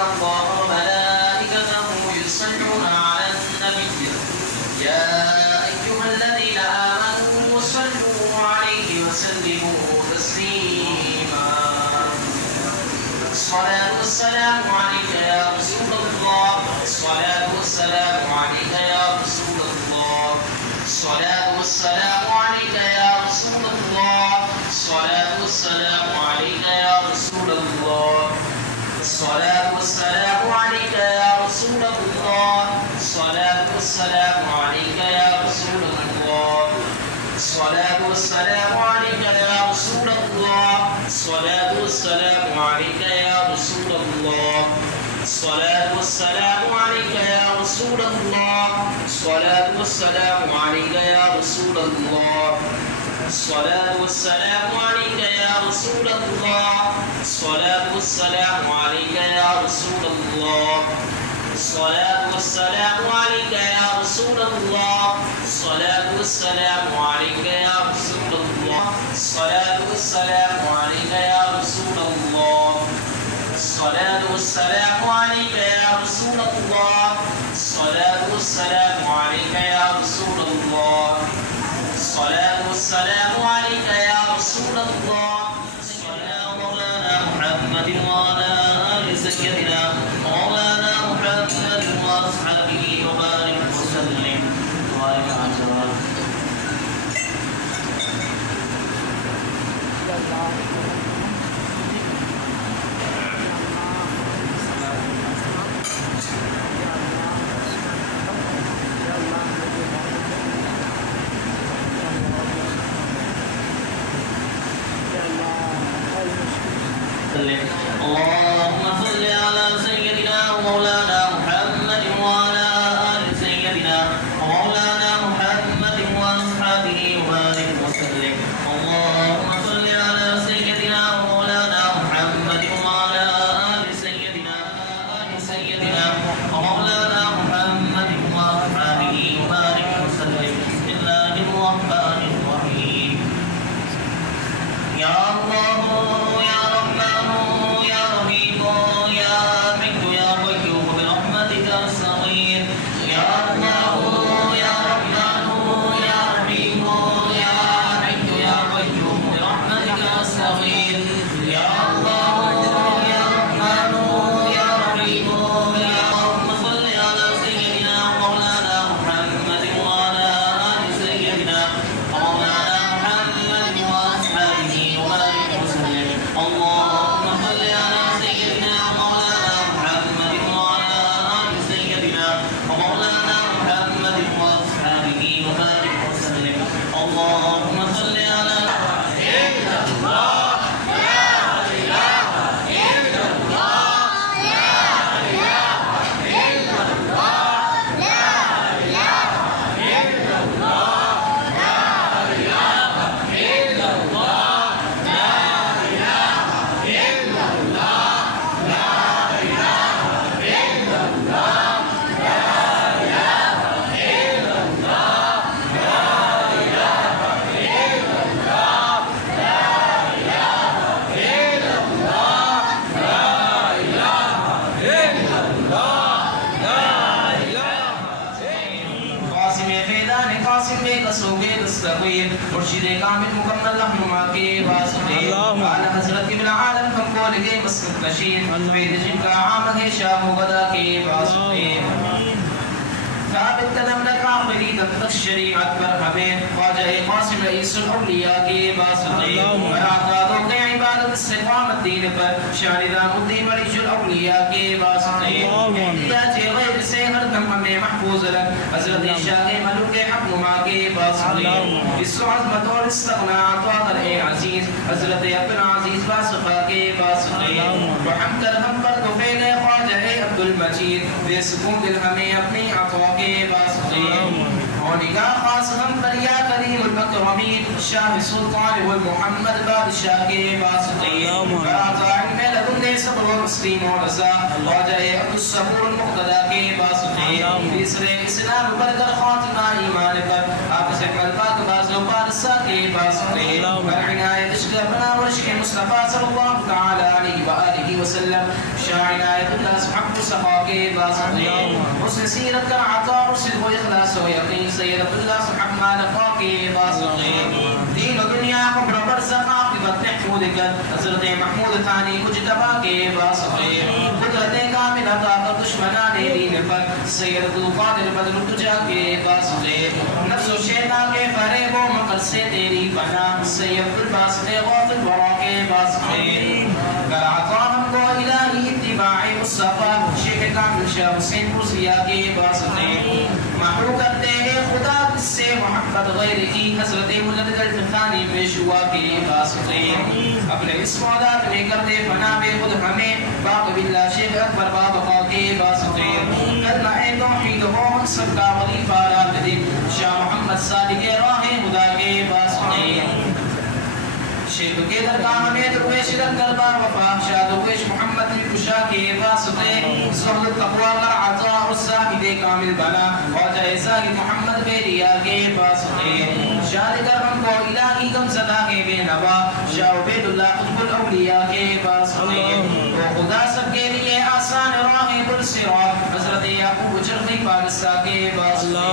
الله وملائكته يصلون على النبي يا أيها الذين آمنوا صلوا عليه وسلموا تسليما. الصلاة والسلام عليك يا رسول الله. الصلاة والسلام عليك يا رسول الله. الصلاة والسلام عليك يا رسول الله. الصلاة والسلام عليك يا رسول الله. الصلاة والسلام عليك يا رسول الله. الصلاة والسلام عليك يا رسول الله. الصلاة والسلام عليك يا رسول الله. الصلاة والسلام عليك يا رسول الله. الصلاة والسلام عليك يا رسول الله. الصلاة والسلام عليك يا رسول الله. الصلاة والسلام عليك يا رسول الله. الصلاة والسلام عليك يا رسول الله. الصلاة والسلام عليك يا رسول الله. الصلاة والسلام عليك يا رسول الله. الصلاة والسلام عليك يا رسول الله. الصلاة والسلام عليك يا رسول الله. الصلاة والسلام عليك يا رسول الله. الصلاة والسلام عليك يا رسول الله. يا مولانا محمد وعلى آل سيدنا مولانا محمد وأصحابه وبارك وسلم وبارك على اللهم صل على سيدنا ومولانا محمد وعلى آل سيدنا ومولانا محمد وأصحابه وبارك وسلم. اللهم صل على سيدنا ومولانا محمد وعلى آل سيدنا ومولانا محمد وأصحابه وبارك وسلم. بسم الله الرحمن الرحيم. يا الله مرشد کامل مکمل رہنما کے واسطے اعلی حضرت ابن عالم ہم کو لگے مسکت نشین وید جن کا عام ہے شام و غدا کے واسطے ثابت قدم لك عقلی دفتر شریعت پر ہمیں خواجہ قاسم رئیس الاولیاء کے واسطے مراقاتوں کے عبادت استقامت دین پر شان نظام الدین ولی الاولیاء کے واسطے احتیاج غیر سے ہر دم ہمیں محفوظ رکھ حضرت شاہ ملوک حق نما کے واسطے اس عظمت اور استغناء طاہر عزیز حضرت عبد العزیز واسفہ کے واسطے رحم کر ہم پر تو پہلے خواجہ عبد المجید بے سکون دل ہمیں اپنی عطا کے واسطے اور نگاہ خاص ہم پر یا کریم المکرمین شاہ سلطان والمحمد بادشاہ کے واسطے بعض علم لدن صبر و تسلیم و رضا خواجہ عبد الصبور المقتدی کے واسطے تیسرے اسلام پر کر خاتمہ ایمان پر آپ سے پاک باز و پارسا کے واسطے پر عنایت عشق اپنا ورشق مصطفیٰ صلی اللہ تعالی علیہ وآلہ وسلم شاہ عنایت اللہ سبحانہ صفا کے واسطے حسن سیرت کا عطا و صدق و اخلاص و یقین سید عبداللہ سبحانہ لقا کے واسطے دین و دنیا قبر برزخ عاقبت محمود کر حضرت محمود ثانی مجتبہ کے واسطے قدرت کامل طاقت دشمنان دین پر سید عبدالقادر بدر الدجا کے واسطے نفس و شیطان کے فریب و مکر سے تیری پناہ سید عبدالباسط غوث الورا کے واسطے کر عطا ہم کو الہی اتباع مصطفیٰ شیخ کامل شاہ حسین پرسیہ کے واسطے محو کرتے ہیں خدا کس سے محبت غیر کی حضرت مجدد ثانی پیشوا کے واسطے اپنے اسم و ذات میں کرتے فنا بے خود ہمیں باق باللہ شیخ اکبر بابقا کے واسطے کلمہ توحید ہو ہم سب کا وظیفہ رات دے شاہ محمد صادق راہ خدا کے واسطے شیخ کے درگاہ میں درویش دربار وفا شاہ درویش محمد الکشا کے واسطے زہد تقوی کا عطا اور زاہد کامل بنا خواجہ زاہد محمد بیریا کے واسطے شاہ کرم کو الہی غم زدہ کے بے نوا شاہ عبید اللہ قطب الاولیاء کے واسطے وہ خدا سب کے لیے آسان راہ برسرات حضرت یعقوب چرخی پارسا کے واسطے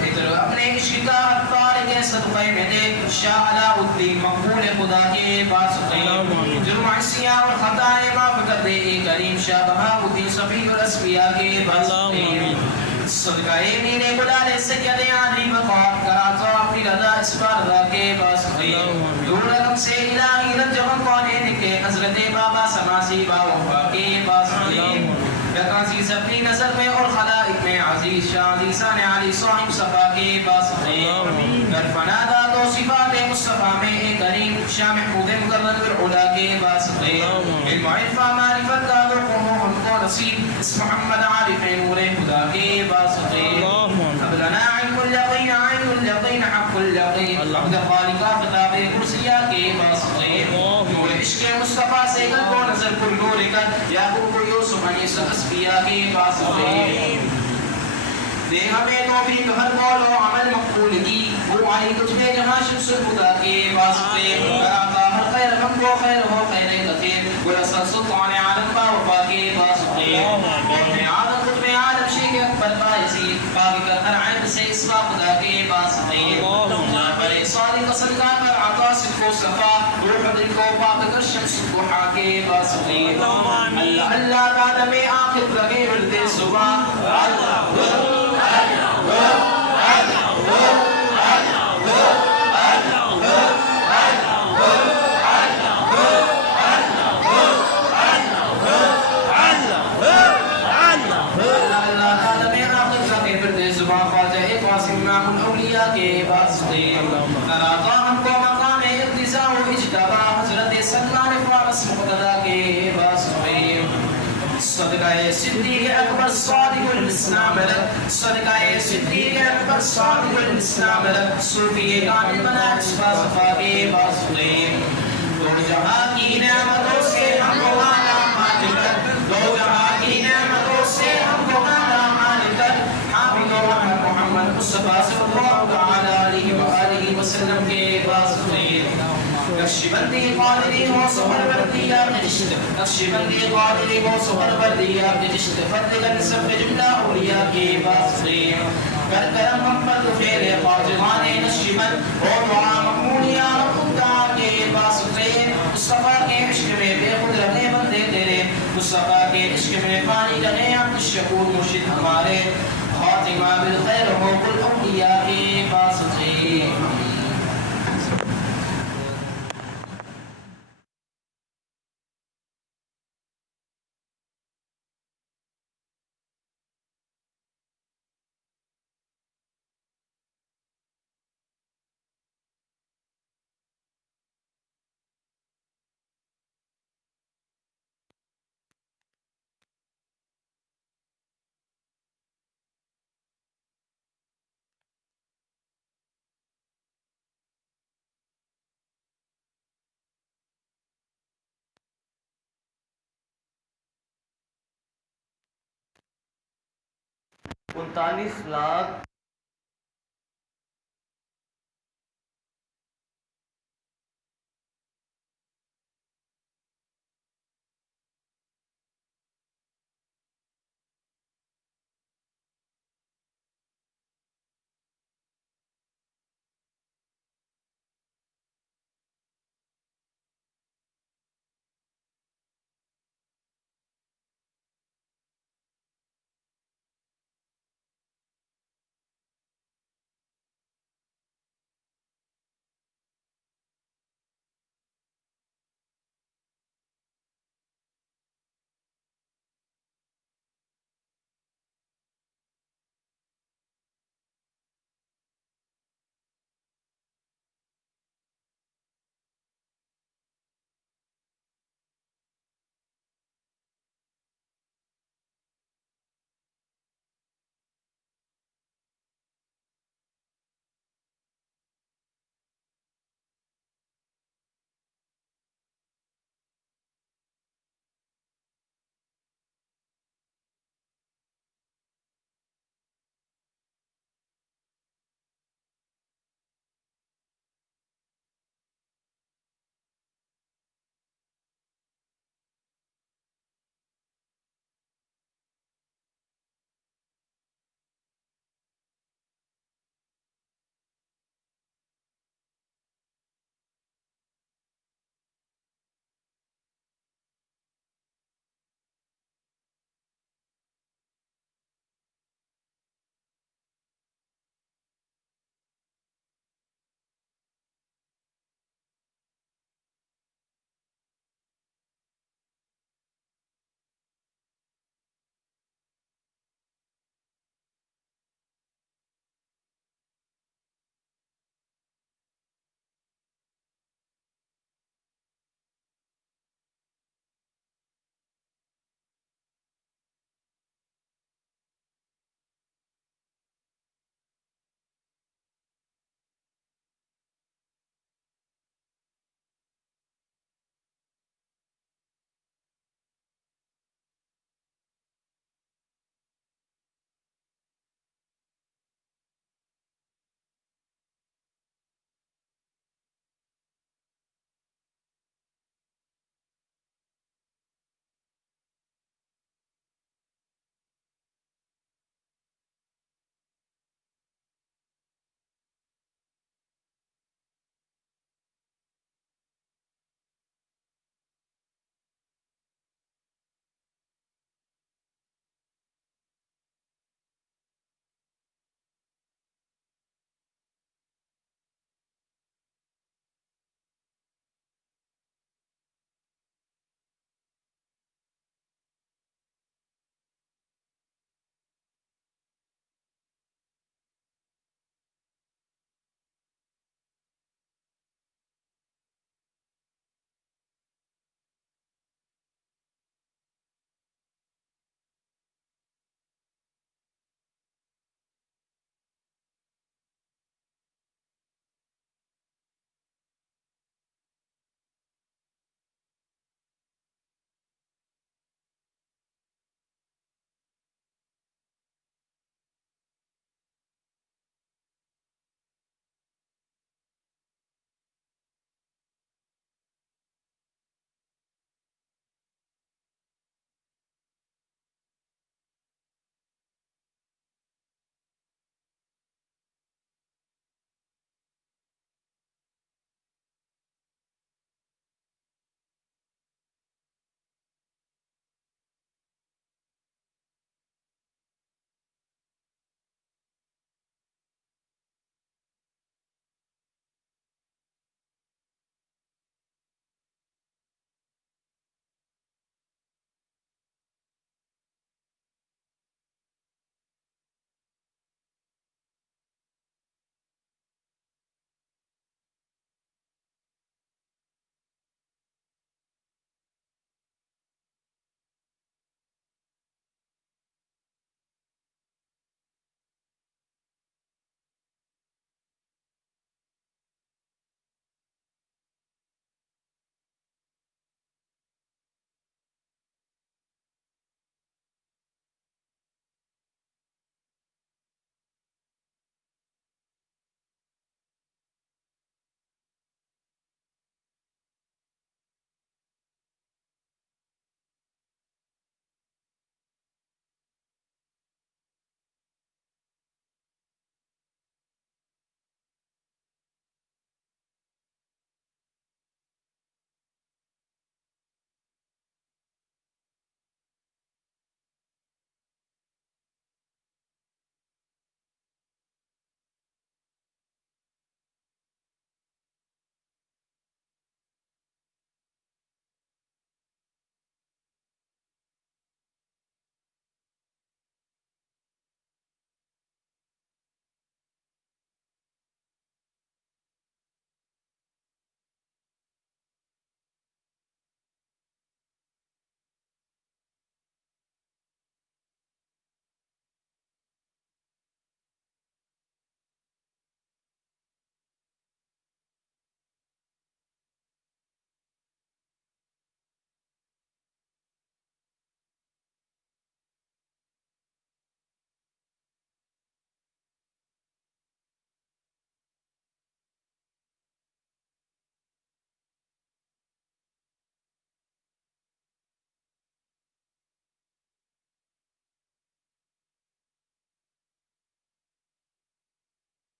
ادھر اپنے عشق کا اطار کے صدقے میں دے شاہ علاء الدین مقبول خدا کے واسطے جرم عصیاں اور خطائیں معاف کر دے اے کریم شاہ بہاء الدین صفی الاسفیاء کے واسطے صدقہ امین بلال سید علی وقار کراتا اپنی رضا اس بار رضا کے واسطے دور رقم سے الہی رجم قانین کے حضرت بابا سماسی باوفا کے واسطے عزیز اپنی نظر میں اور خلائق میں عزیز شاہ عزیزان علی صاحب صفا کے واسطے در فنادا تو صفات مصطفیٰ میں اے کریم شاہ محمود مقرد بالعلا کے واسطے علم عرفہ معرفت کا ذوق ہم کو نصیب اس محمد عارف نور خدا کے واسطے اب لنا علم الیقین عین الیقین حق الیقین عبد خالقہ خطاب کرسیہ کے واسطے نور عشق مصطفیٰ سے قلب و نظر پر نور کر یعقوب یوسف انیس اسفیاء کے واسطے دے ہمیں توفیق ہر قول و عمل مقبول کی وہ آئی تجھ میں جہاں شمس خدا کے واسطے کراتا ہر خیر ہم کو خیر ہو خیر کثیر ورسل سلطان عالم کا وفا کے واسطے قوم آدم خود میں عالم شیخ اکبر باعثی باقی کر ہر عیب سے اسوا خدا کے واسطے جعفر صادق صدقہ پر عطا صدق و صفا روح دل کو پاک کر شمس ضحا کے واسطے اللہ اللہ کا دم آخر لگے ورد صبح اللہ کے واسطے نراتا ہم کو مقام اقتضاء و اجتبا حضرت سلمان فارس مقتدہ کے واسطے صدقہ صدیق اکبر صادق الاسلام لک صدقہ صدیق اکبر صادق الاسلام لک صوفی کامل بنا اسفا صفا کے واسطے دو جہاں کی نعمتوں سے ہم کو مالا مالکت دو جہاں کی نعمتوں سے ہم کو مالا مالکت حافظ و رحمت محمد مصطفیٰ صلی اللہ تعالی علیہ وآلہ وسلم کے واسطے نقشبندی قادری ہو سہر بردی آپ جشت نقشبندی قادری ہو سہر بردی آپ جشت فتح نصف جملہ اولیاء کے واسطے کر کرم ہم پر دفیر خاجغان نقشبند اور دعا مقبولیاں ربتا کے واسطے مصطفیٰ کے عشق میں بے خود رہے بندے تیرے مصطفیٰ کے عشق میں پانی لگے عبد الشکور مرشد ہمارے خاتمہ بالخیر ہو کل اولیاء کے واسطے 48,00,000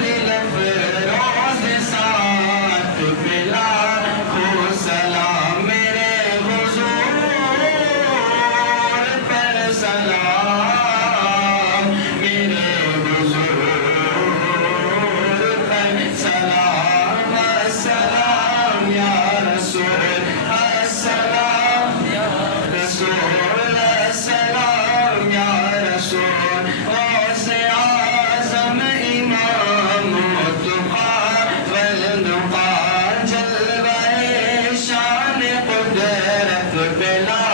دل فروز ساتھ پلا کو سلام میرے حضور پر سلام میرے حضور پر سلام السلام یا رسول السلام یا رسول السلام یا رسول غوث اعظم امام متقی والنقا جلوہ شان قدرت بلا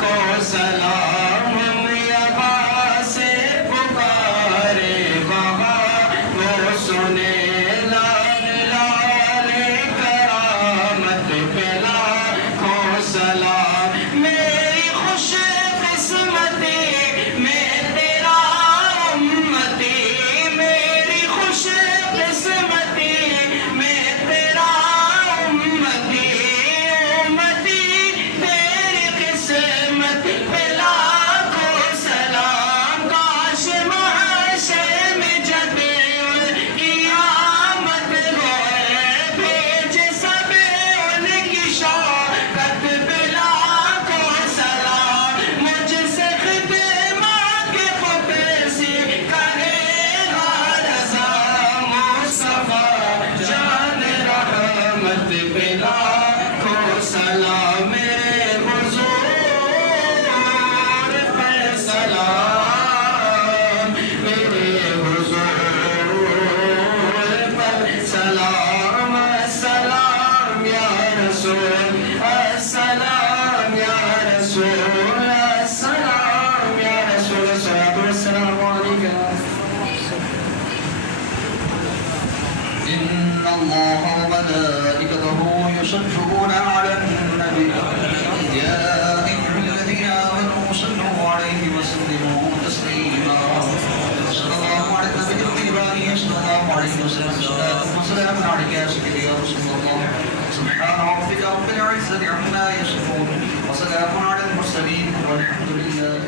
کو سلام ہم یہاں سے پکارے وہاں وہ سنے لال لال کرامت بلا کو سلام میری خوش قسمتی میں تیرا امتی میری خوش قسمتی میں تیرا امتی امتی تیری قسمت بلا کو سلام کاش معاشر میں جب کی آمد ہوئے بھیج سب ان کی شوکت بلا کو سلام مجھ سے خدمات کے قدسی کرے گا رضا مصطفیٰ جان رحمت بلا کو سلام میرے حضور پر سلام میرے حضور پر سلام السلام یا رسول السلام یا رسول السلام یا رسول الصلاة والسلام علیکم إن الله وملائكته يصلون على النبي يا أيها الذين آمنوا صلوا عليه وسلموا تسليما صلى الله على النبي الكريم صلى الله عليه وسلم وسلام عليك يا سيدي يا رسول الله سبحان ربك رب العزة عما يصفون وسلام على المرسلين والحمد لله